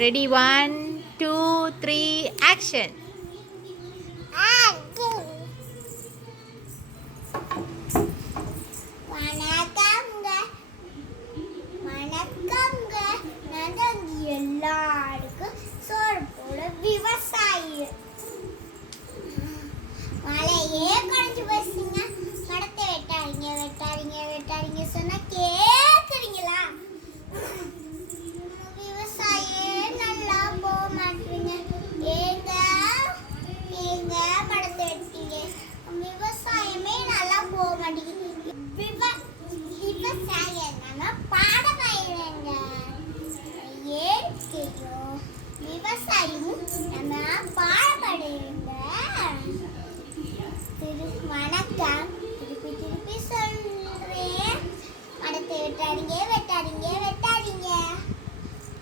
Ready 1 2 3 action. வணக்கம்ங்க வணக்கம்ங்க. நான் எல்லாருக்கும் சோறு போட விவசாயி. மழையே குறைஞ்சு போச்சுங்க. மரத்தை வெட்டாதீங்க வெட்டாதீங்க வெட்டாதீங்க சொன்னா கேட்குறீங்களா? விவசாயே நல்லா போக மாட்டீங்க. ஏங்க ஏங்க மரத்தை வெட்டீங்க? விவசாயமே நல்லா போக மாட்டேங்குது. விவசாயம் நம்ம பாடமாயிருங்க. ஏன் தெரியும்? விவசாயம் நம்ம பாடப்படுங்க. வணக்கம். திருப்பி திருப்பி சொல்றேன். மரத்தை வெட்டாதீங்க